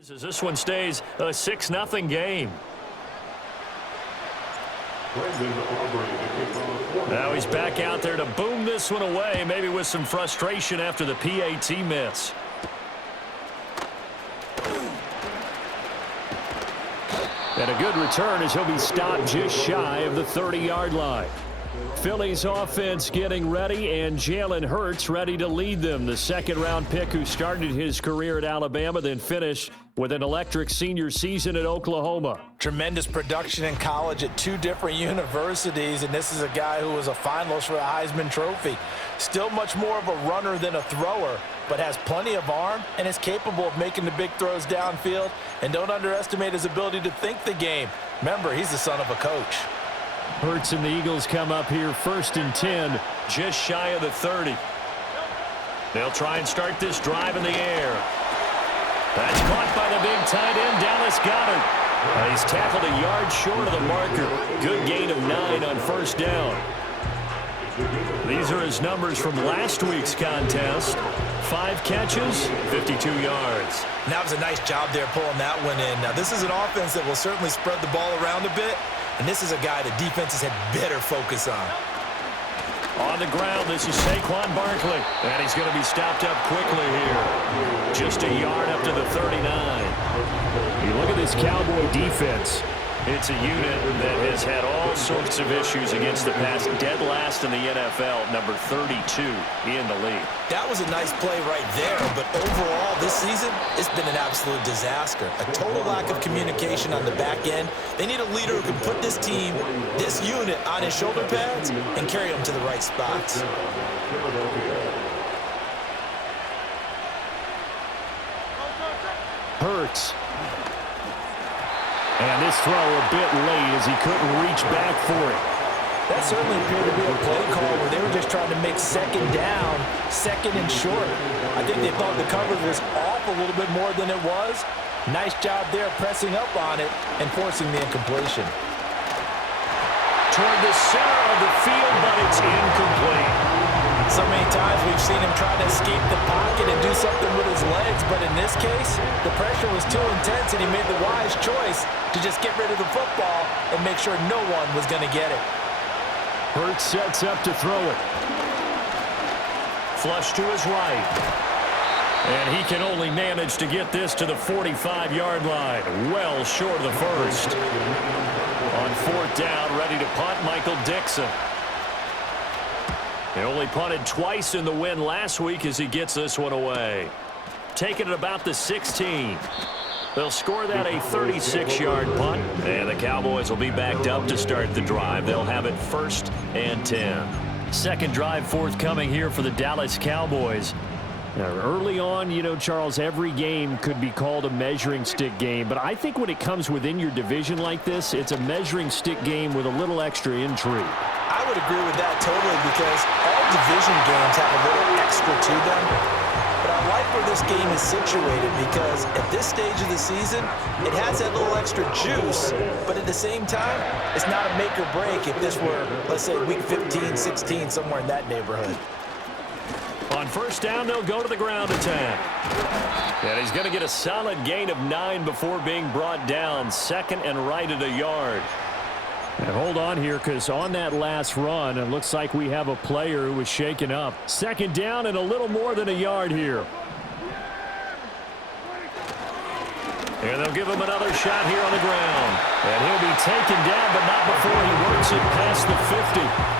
As this one stays a 6-0 game. Now he's back out there to boom this one away, maybe with some frustration after the PAT miss. And a good return as he'll be stopped just shy of the 30-yard line. Phillies offense getting ready, and Jalen Hurts ready to lead them. The second-round pick who started his career at Alabama, then finished with an electric senior season at Oklahoma. Tremendous production in college at 2 different universities, and this is a guy who was a finalist for the Heisman Trophy. Still much more of a runner than a thrower, but has plenty of arm and is capable of making the big throws downfield. And don't underestimate his ability to think the game. Remember, he's the son of a coach. Hurts and the Eagles come up here 1st and 10, just shy of the 30. They'll try and start this drive in the air. That's caught by the big tight end, Dallas Goedert. He's tackled a yard short of the marker. Good gain of 9 on 1st down. These are his numbers from last week's contest. 5 catches, 52 yards. That was a nice job there pulling that one in. Now, this is an offense that will certainly spread the ball around a bit, and this is a guy that defenses had better focus on. On the ground, this is Saquon Barkley, and he's going to be stopped up quickly here. Just a yard up to the 39. You look at this Cowboy defense. It's a unit that has had all sorts of issues against the pass. Dead last in the NFL, number 32 in the league. That was a nice play right there, but overall this season, it's been an absolute disaster. A total lack of communication on the back end. They need a leader who can put this team, this unit, on his shoulder pads and carry them to the right spots. Hurts. And this throw a bit late as he couldn't reach back for it. That certainly appeared to be a play call where they were just trying to make second down, second and short. I think they thought the coverage was off a little bit more than it was. Nice job there pressing up on it and forcing the incompletion. Toward the center of the field, but it's incomplete. So many times we've seen him try to escape the pocket and do something with his legs, but in this case, the pressure was too intense and he made the wise choice to just get rid of the football and make sure no one was going to get it. Hurts sets up to throw it. Flush to his right. And he can only manage to get this to the 45-yard line. Well short of the first. On 4th down, ready to punt, Michael Dixon. He only punted twice in the win last week as he gets this one away. Taking it about the 16. They'll score that a 36-yard punt, and the Cowboys will be backed up to start the drive. They'll have it 1st and 10. Second drive forthcoming here for the Dallas Cowboys. Now, early on, you know, Charles, every game could be called a measuring stick game, but I think when it comes within your division like this, it's a measuring stick game with a little extra intrigue. I would agree with that totally because all division games have a little extra to them. But I like where this game is situated because at this stage of the season, it has that little extra juice, but at the same time, it's not a make or break if this were, let's say, week 15, 16, somewhere in that neighborhood. On 1st down, they'll go to the ground attack. And he's going to get a solid gain of 9 before being brought down. 2nd and right at a yard. And hold on here, because on that last run, it looks like we have a player who was shaken up. 2nd down and a little more than a yard here. And they'll give him another shot here on the ground. And he'll be taken down, but not before he works it past the 50.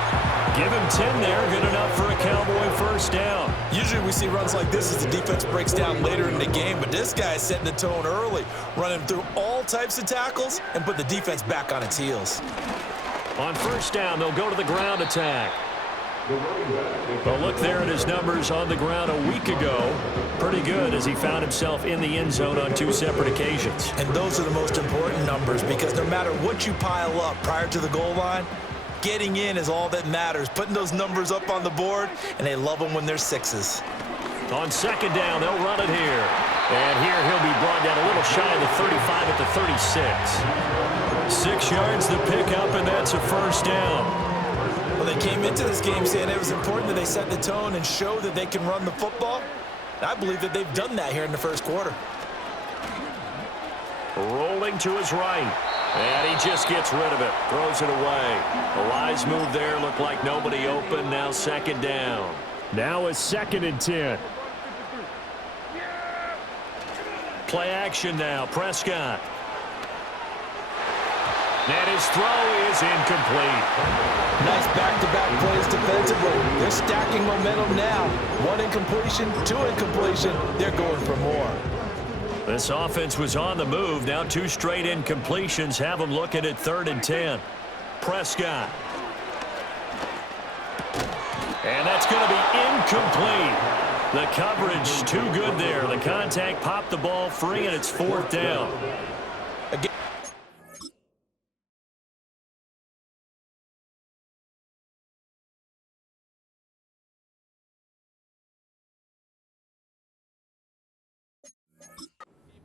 Give him 10 there, good enough for a Cowboy 1st down. Usually we see runs like this as the defense breaks down later in the game, but this guy is setting the tone early, running through all types of tackles and put the defense back on its heels. On 1st down, they'll go to the ground attack. Well, look there at his numbers on the ground a week ago. Pretty good as he found himself in the end zone on 2 separate occasions. And those are the most important numbers because no matter what you pile up prior to the goal line, getting in is all that matters. Putting those numbers up on the board, and they love them when they're 6s. On 2nd down, they'll run it here. And here he'll be brought down a little shy of the 35 at the 36. 6 yards to pick up, and that's a 1st down. Well, they came into this game saying it was important that they set the tone and show that they can run the football. And I believe that they've done that here in the 1st quarter. Rolling to his right. And he just gets rid of it. Throws it away. A wise move there. Looked like nobody open. Now second down. Now a 2nd and 10. Play action now. Prescott. And his throw is incomplete. Nice back-to-back plays defensively. They're stacking momentum now. 1 incompletion, 2 incompletion. They're going for more. This offense was on the move. Now 2 straight incompletions have them looking at 3rd and 10. Prescott. And that's going to be incomplete. The coverage too good there. The contact popped the ball free, and it's 4th down. Again.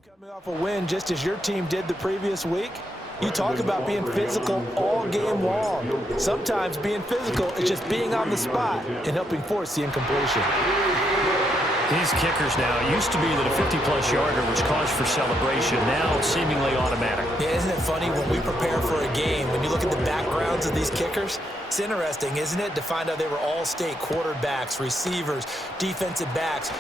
Coming off a win just as your team did the previous week, you talk about being physical all game long. Sometimes being physical is just being on the spot and helping force the incompletion. These kickers now, it used to be that a 50-plus yarder was cause for celebration. Now it's seemingly automatic. Yeah, isn't it funny when we prepare for a game, when you look at the backgrounds of these kickers, it's interesting, isn't it, to find out they were all-state quarterbacks, receivers, defensive backs,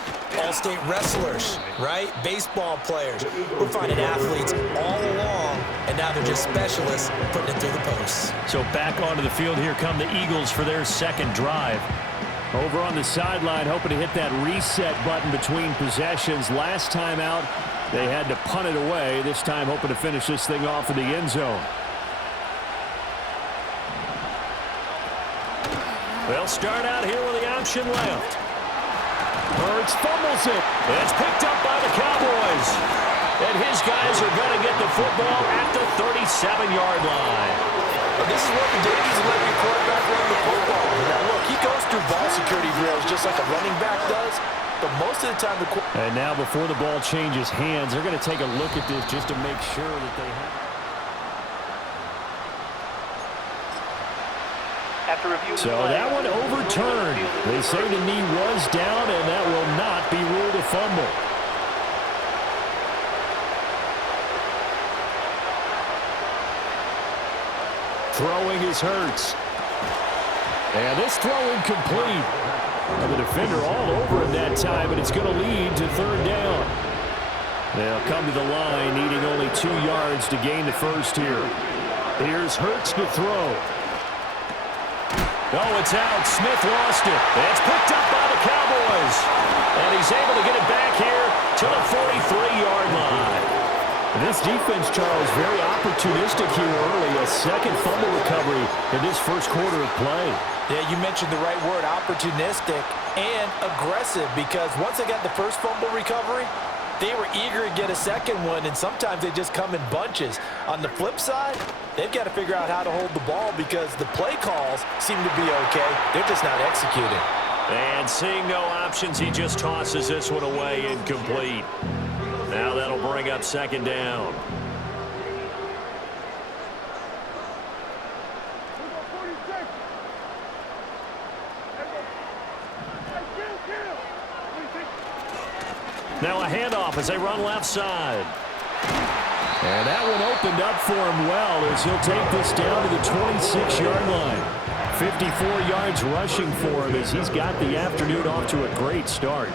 all-state wrestlers, right? Baseball players. We're finding athletes all along, and now they're just specialists putting it through the posts. So back onto the field, here come the Eagles for their second drive. Over on the sideline, hoping to hit that reset button between possessions. Last time out, they had to punt it away. This time, hoping to finish this thing off in the end zone. They'll start out here with the option left. Hurts fumbles it. It's picked up by the Cowboys. And his guys are going to get the football at the 37-yard line. This is what the Davies let your quarterback run the football. Now, look, he goes through ball security drills just like a running back does, but most of the time And now before the ball changes hands, they're going to take a look at this just to make sure that they have. So that one overturned. They say the knee was down, and that will not be ruled a fumble. Throwing is Hurts. And this throw incomplete. And the defender all over him that time, and it's going to lead to 3rd down. They'll come to the line, needing only 2 yards to gain the first here. Here's Hurts to throw. Oh, it's out. Smith lost it. It's picked up by the Cowboys. And he's able to get it back here to the 43-yard line. This defense, Charles, very opportunistic here early. A second fumble recovery in this first quarter of play. Yeah, you mentioned the right word, opportunistic and aggressive, because once they got the first fumble recovery, they were eager to get a second one, and sometimes they just come in bunches. On the flip side, they've got to figure out how to hold the ball because the play calls seem to be okay. They're just not executing. And seeing no options, he just tosses this one away, incomplete. Now that'll bring up 2nd down. Now a handoff as they run left side. And that one opened up for him well as he'll take this down to the 26-yard line. 54 yards rushing for him as he's got the afternoon off to a great start.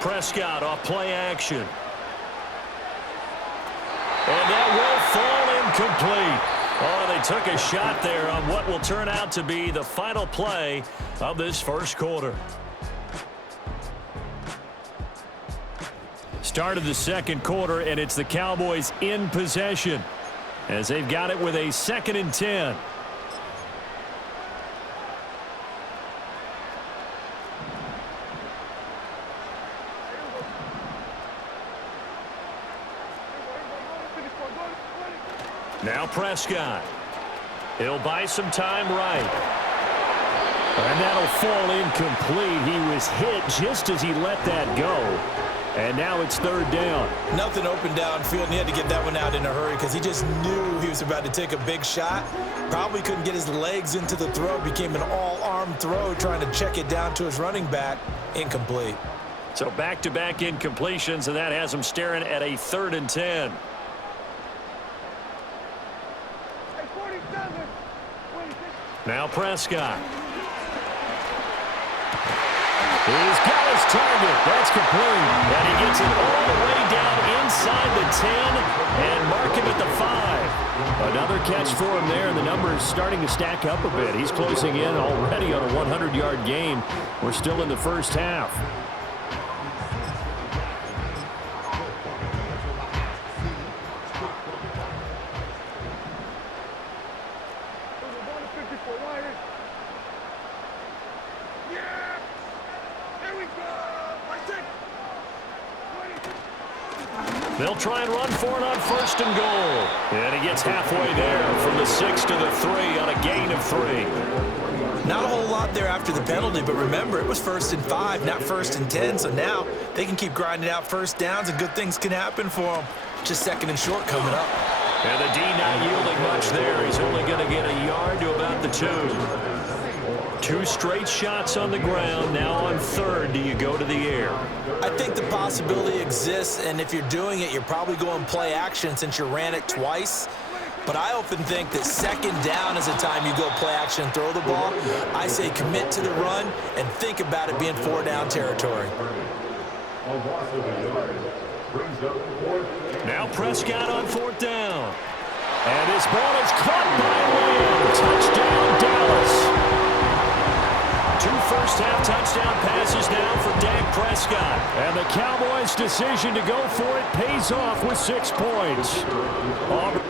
Prescott off play action. And that will fall incomplete. Oh, they took a shot there on what will turn out to be the final play of this first quarter. Start of the second quarter, and it's the Cowboys in possession as they've got it with a 2nd and 10. Now Prescott. He'll buy some time right. And that'll fall incomplete. He was hit just as he let that go. And now it's 3rd down. Nothing open downfield, and he had to get that one out in a hurry because he just knew he was about to take a big shot. Probably couldn't get his legs into the throw. Became an all-arm throw trying to check it down to his running back. Incomplete. So back-to-back incompletions, and that has them staring at a 3rd and 10. Now Prescott. He's got his target. That's complete. And he gets it all the way down inside the 10 and mark him at the 5. Another catch for him there, and the numbers starting to stack up a bit. He's closing in already on a 100-yard game. We're still in the first half. They'll try and run for it on 1st and goal. And he gets halfway there from the 6 to the 3 on a gain of 3. Not a whole lot there after the penalty, but remember, it was 1st and 5, not 1st and 10. So now they can keep grinding out first downs, and good things can happen for them. Just 2nd and short coming up. And the D not yielding much there. He's only going to get a yard to about the 2. 2 straight shots on the ground. Now on 3rd, do you go to the air? I think the possibility exists, and if you're doing it, you're probably going play action since you ran it twice. But I often think that 2nd down is the time you go play action and throw the ball. I say commit to the run and think about it being 4-down territory. Now Prescott on 4th down. And his ball is caught by Lamb. Touchdown, Dallas. 2 first-half touchdown passes now for Dak Prescott. And the Cowboys' decision to go for it pays off with 6 points. Auburn.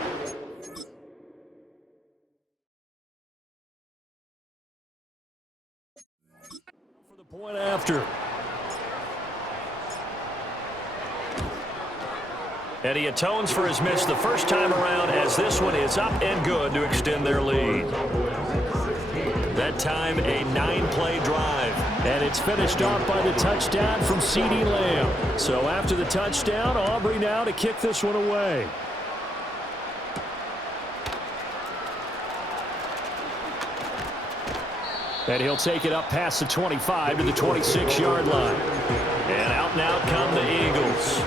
For the point after. And he atones for his miss the first time around, as this one is up and good to extend their lead. That time, a 9-play drive. And it's finished off by the touchdown from CeeDee Lamb. So after the touchdown, Aubrey now to kick this one away. And he'll take it up past the 25 to the 26-yard line. And out come the Eagles.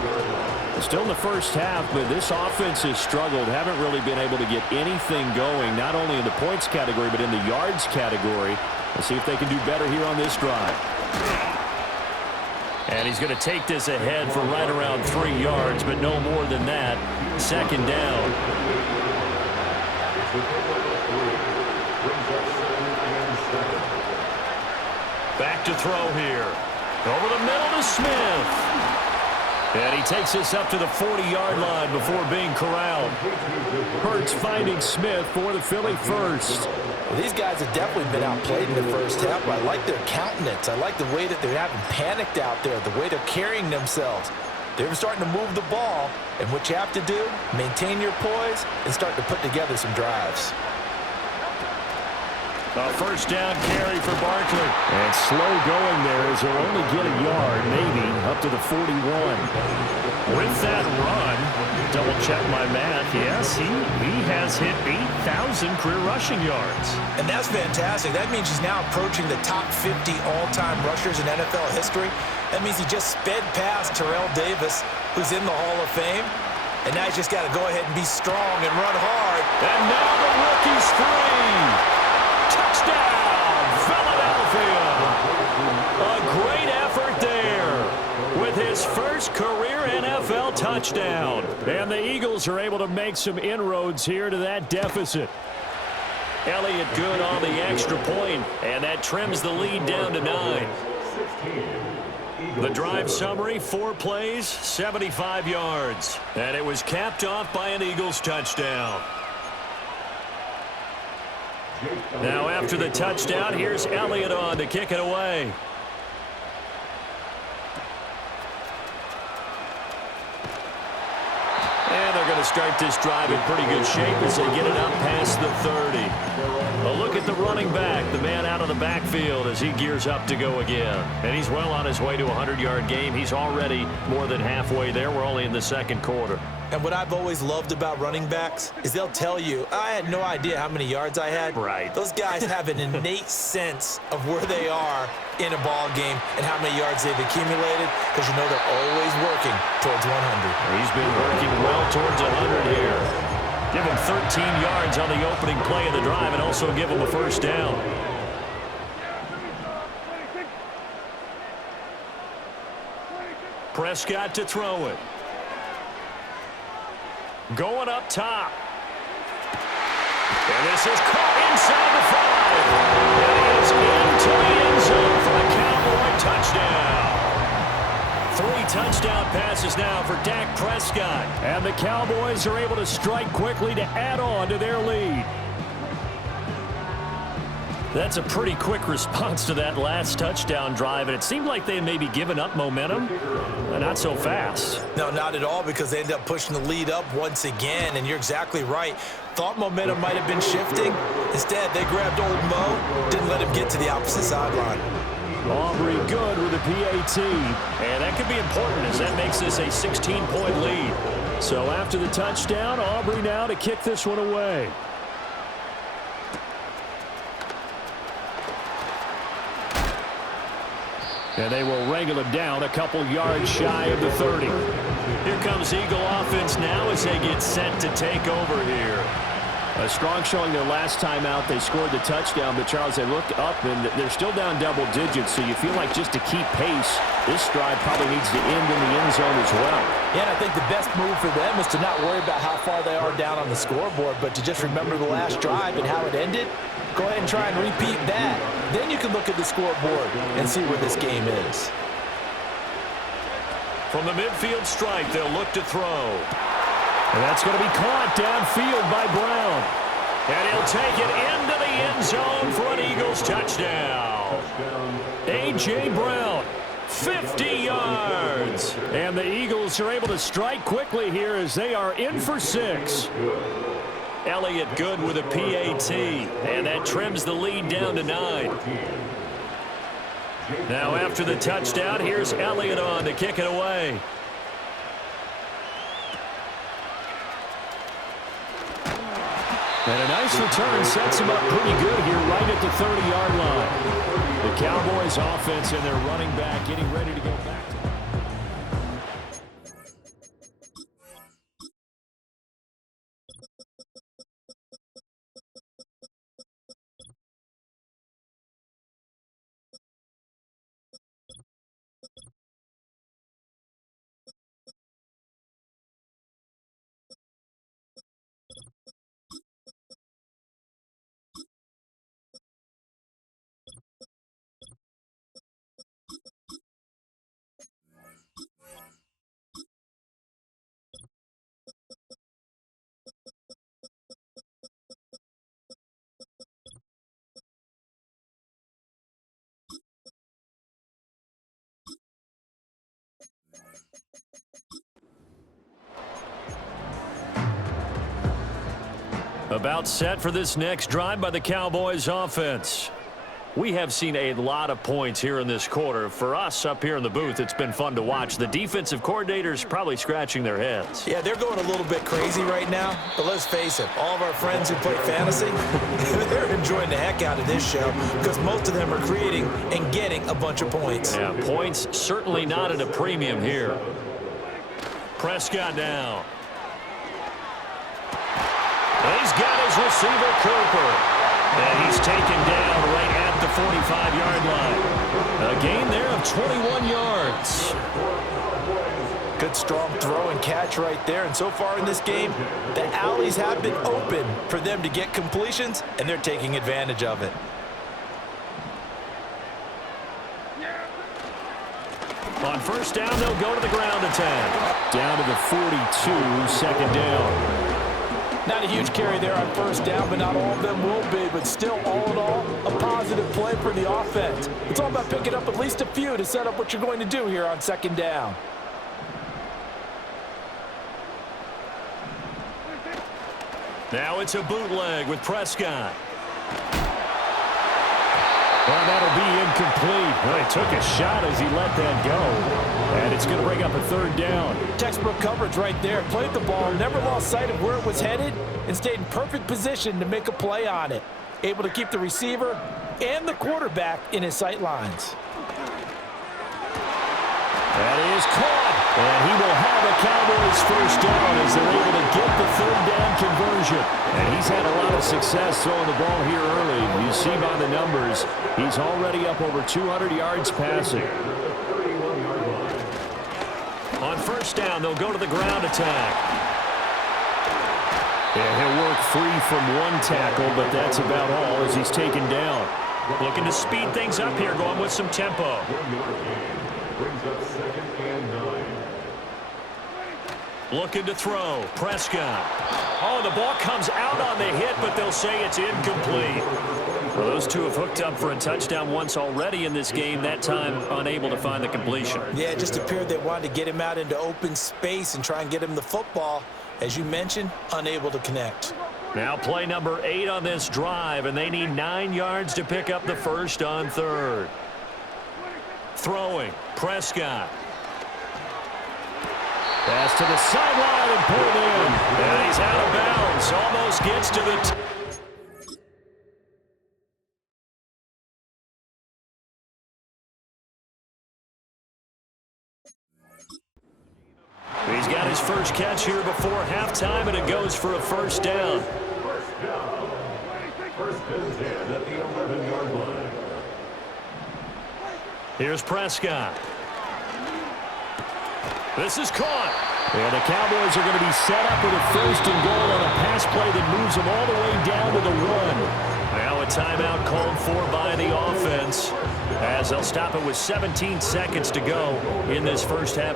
Still in the first half, but this offense has struggled. Haven't really been able to get anything going, not only in the points category, but in the yards category. Let's see if they can do better here on this drive. And he's going to take this ahead for right around 3 yards, but no more than that. 2nd down. Back to throw here. Over the middle to Smith. And he takes this up to the 40-yard line before being corralled. Hurts finding Smith for the Philly first. Well, these guys have definitely been outplayed in the first half, but I like their countenance. I like the way that they're having panicked out there, the way they're carrying themselves. They're starting to move the ball, and what you have to do, maintain your poise and start to put together some drives. A first down carry for Barkley. And slow going there as he'll only get a yard, maybe, up to the 41. With that run, double check my math, yes, he has hit 8,000 career rushing yards. And that's fantastic. That means he's now approaching the top 50 all-time rushers in NFL history. That means he just sped past Terrell Davis, who's in the Hall of Fame. And now he's just got to go ahead and be strong and run hard. And now the rookie's free. Touchdown, Philadelphia. A great effort there with his first career NFL touchdown. And the Eagles are able to make some inroads here to that deficit. Elliott good on the extra point, and that trims the lead down to 9. The drive summary, 4 plays, 75 yards. And it was capped off by an Eagles touchdown. Now after the touchdown, here's Elliott on to kick it away. And they're going to start this drive in pretty good shape as they get it up past the 30. A look at the running back, the man out of the backfield as he gears up to go again. And he's well on his way to a 100-yard game. He's already more than halfway there. We're only in the 2nd quarter. And what I've always loved about running backs is they'll tell you, I had no idea how many yards I had. Right. Those guys have an innate sense of where they are in a ball game and how many yards they've accumulated, because you know they're always working towards 100. He's been working well towards 100 here. Give him 13 yards on the opening play of the drive and also give him a first down. Prescott to throw it. Going up top. And this is caught inside the 5. And he is into the end zone for a Cowboy touchdown. 3 touchdown passes now for Dak Prescott. And the Cowboys are able to strike quickly to add on to their lead. That's a pretty quick response to that last touchdown drive, and it seemed like they had maybe given up momentum, but not so fast. No, not at all, because they ended up pushing the lead up once again, and you're exactly right. Thought momentum might have been shifting. Instead, they grabbed old Mo, didn't let him get to the opposite sideline. Aubrey good with a PAT. And that could be important, as that makes this a 16-point lead. So after the touchdown, Aubrey now to kick this one away. And they will wrangle him down a couple yards shy of the 30. Here comes Eagle offense now as they get set to take over here. A strong showing their last time out. They scored the touchdown, but Charles, they look up and they're still down double digits, so you feel like just to keep pace, this drive probably needs to end in the end zone as well. Yeah, and I think the best move for them is to not worry about how far they are down on the scoreboard, but to just remember the last drive and how it ended. Go ahead and try and repeat that. Then you can look at the scoreboard and see where this game is. From the midfield stripe, they'll look to throw. And that's going to be caught downfield by Brown. And he'll take it into the end zone for an Eagles touchdown. A.J. Brown, 50 yards. And the Eagles are able to strike quickly here as they are in for 6. Elliott good with a PAT, and that trims the lead down to 9. Now after the touchdown, here's Elliott on to kick it away. And a nice return sets him up pretty good here right at the 30-yard line. The Cowboys offense and their running back getting ready to go back. About set for this next drive by the Cowboys offense. We have seen a lot of points here in this quarter. For us up here in the booth, it's been fun to watch. The defensive coordinators probably scratching their heads. Yeah, they're going a little bit crazy right now, but let's face it, all of our friends who play fantasy, they're enjoying the heck out of this show because most of them are creating and getting a bunch of points. Yeah, points certainly not at a premium here. Prescott down. He's got his receiver, Cooper. And he's taken down right at the 45-yard line. A gain there of 21 yards. Good strong throw and catch right there. And so far in this game, the alleys have been open for them to get completions, and they're taking advantage of it. On first down, they'll go to the ground attack. Down to the 42, second down. Not a huge carry there on first down, but not all of them will be. But still, all in all, a positive play for the offense. It's all about picking up at least a few to set up what you're going to do here on second down. Now it's a bootleg with Prescott. Well, that'll be incomplete. Well, He took a shot as he let that go. And it's going to bring up a third down. Textbook coverage right there. Played the ball, never lost sight of where it was headed, and stayed in perfect position to make a play on it. Able to keep the receiver and the quarterback in his sight lines. That is caught. And he will have a Cowboys first down as they're able to get the third down conversion. And he's had a lot of success throwing the ball here early. You see by the numbers, he's already up over 200 yards passing. On first down, they'll go to the ground attack. Yeah, he'll work free from one tackle, but that's about all as he's taken down. Looking to speed things up here, going with some tempo. Looking to throw. Prescott. Oh, the ball comes out on the hit, but they'll say it's incomplete. Well, those two have hooked up for a touchdown once already in this game, that time unable to find the completion. Yeah, it just appeared they wanted to get him out into open space and try and get him the football. As you mentioned, unable to connect. Now play number 8 on this drive, and they need 9 yards to pick up the first on third. Throwing. Prescott. Pass to the sideline and pulled in. And he's out of bounds. Almost gets to the... He's got his first catch here before halftime, and it goes for a first down. Here's Prescott. This is caught. And the Cowboys are going to be set up with a first and goal on a pass play that moves them all the way down to the 1. Now a timeout called for by the offense as they'll stop it with 17 seconds to go in this first half.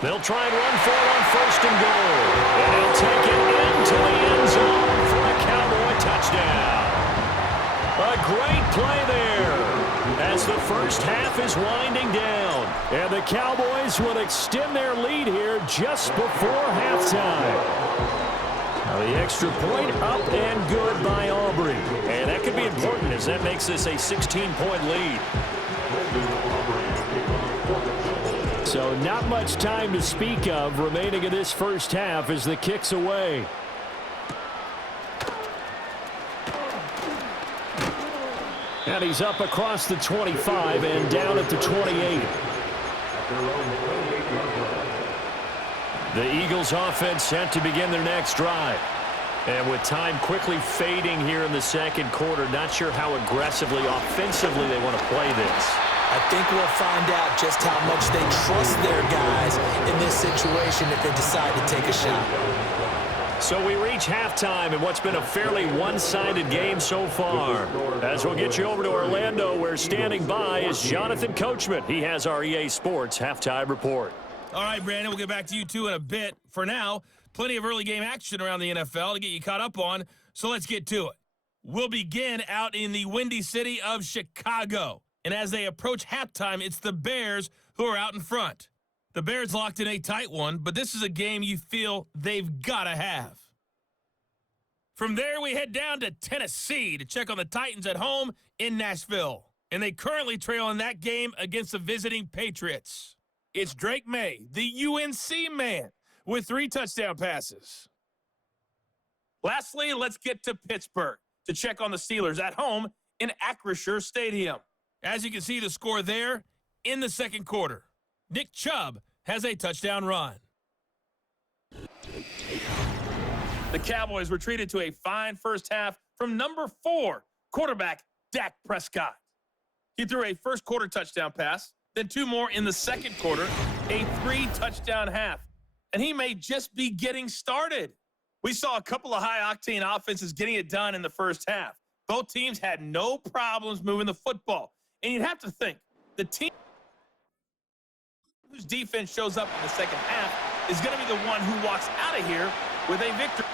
They'll try and run for it on first and goal. And he'll take it into the end zone for a Cowboy touchdown. A great play there as the first half is winding down. And the Cowboys will extend their lead here just before halftime. Now the extra point up and good by Aubrey. And that could be important as that makes this a 16-point lead. So not much time to speak of remaining in this first half as the kick's away. And he's up across the 25 and down at the 28. The Eagles offense set to begin their next drive. And with time quickly fading here in the second quarter, not sure how aggressively, offensively they want to play this. I think we'll find out just how much they trust their guys in this situation if they decide to take a shot. So we reach halftime in what's been a fairly one-sided game so far. As we'll get you over to Orlando, where standing by is Jonathan Coachman. He has our EA Sports halftime report. All right, Brandon, we'll get back to you two in a bit. For now, plenty of early game action around the NFL to get you caught up on, so let's get to it. We'll begin out in the windy city of Chicago. And as they approach halftime, it's the Bears who are out in front. The Bears locked in a tight one, but this is a game you feel they've got to have. From there, we head down to Tennessee to check on the Titans at home in Nashville. And they currently trail in that game against the visiting Patriots. It's Drake May, the UNC man, with 3 touchdown passes. Lastly, let's get to Pittsburgh to check on the Steelers at home in Acrisure Stadium. As you can see the score there in the second quarter. Nick Chubb has a touchdown run. The Cowboys were treated to a fine first half from number 4, quarterback Dak Prescott. He threw a first quarter touchdown pass, then 2 more in the second quarter, a 3-touchdown half. And he may just be getting started. We saw a couple of high-octane offenses getting it done in the first half. Both teams had no problems moving the football. And you'd have to think, the team whose defense shows up in the second half is going to be the one who walks out of here with a victory.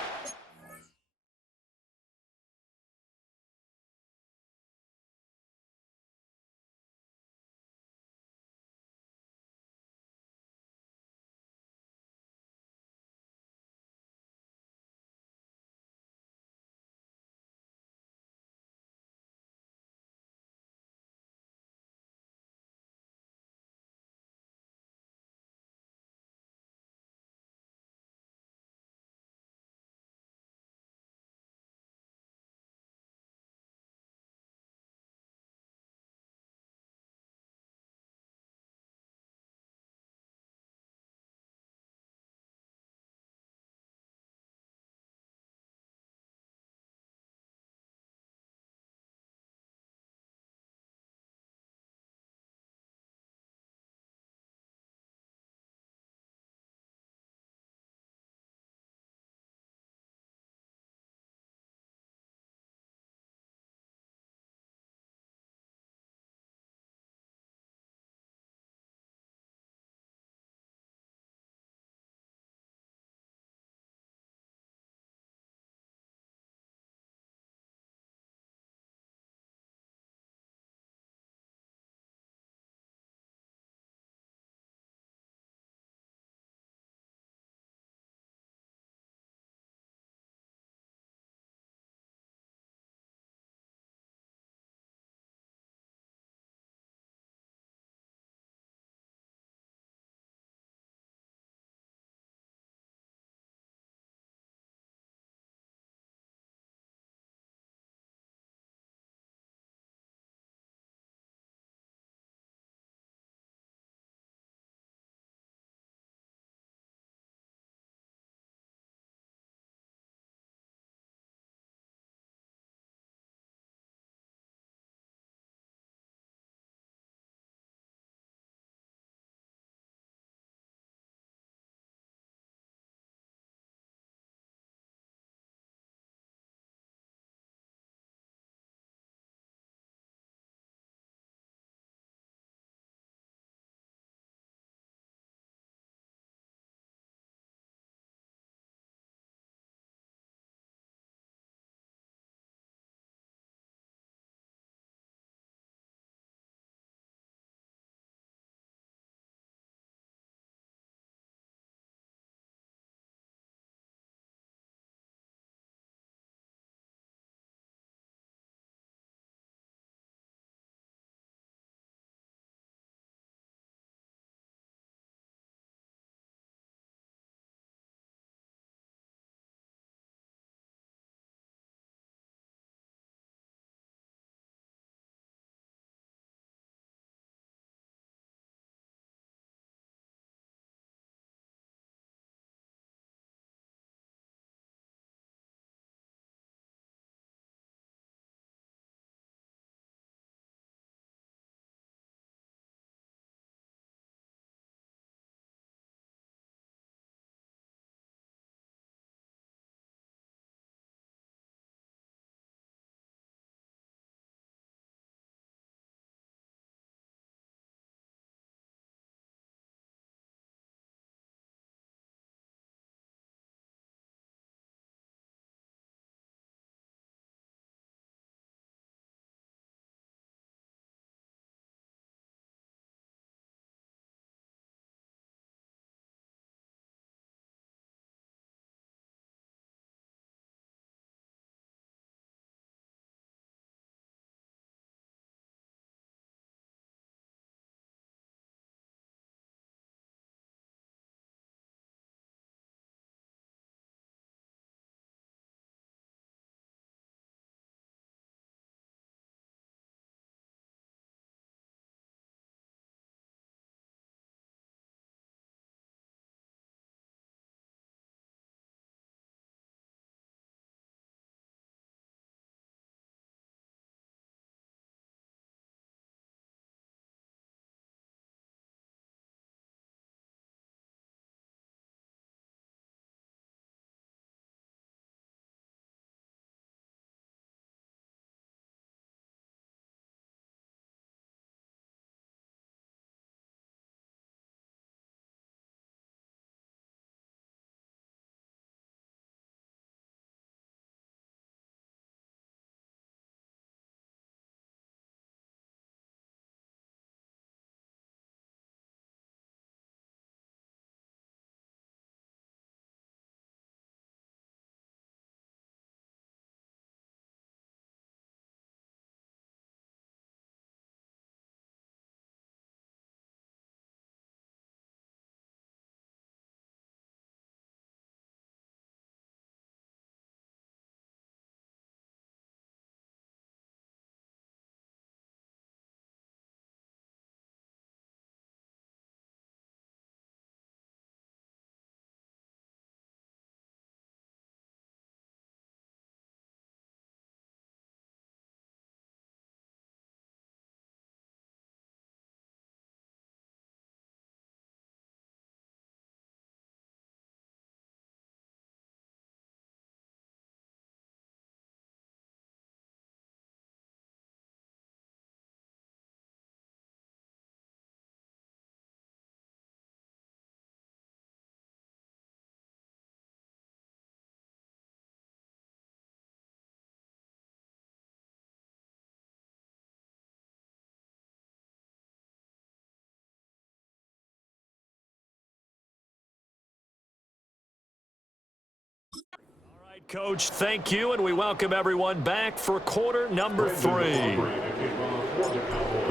Coach, thank you, and we welcome everyone back for quarter number 3.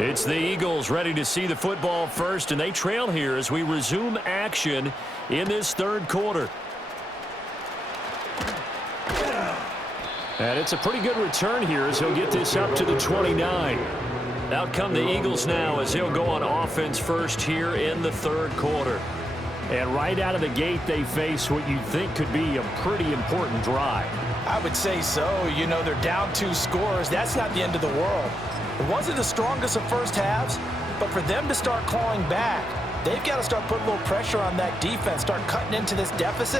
It's the Eagles ready to see the football first, and they trail here as we resume action in this third quarter. And it's a pretty good return here as he'll get this up to the 29. Out come the Eagles now as he'll go on offense first here in the third quarter. And right out of the gate, they face what you think could be a pretty important drive. I would say so. You know, they're down 2 scores. That's not the end of the world. It wasn't the strongest of first halves, but for them to start clawing back, they've got to start putting a little pressure on that defense, start cutting into this deficit.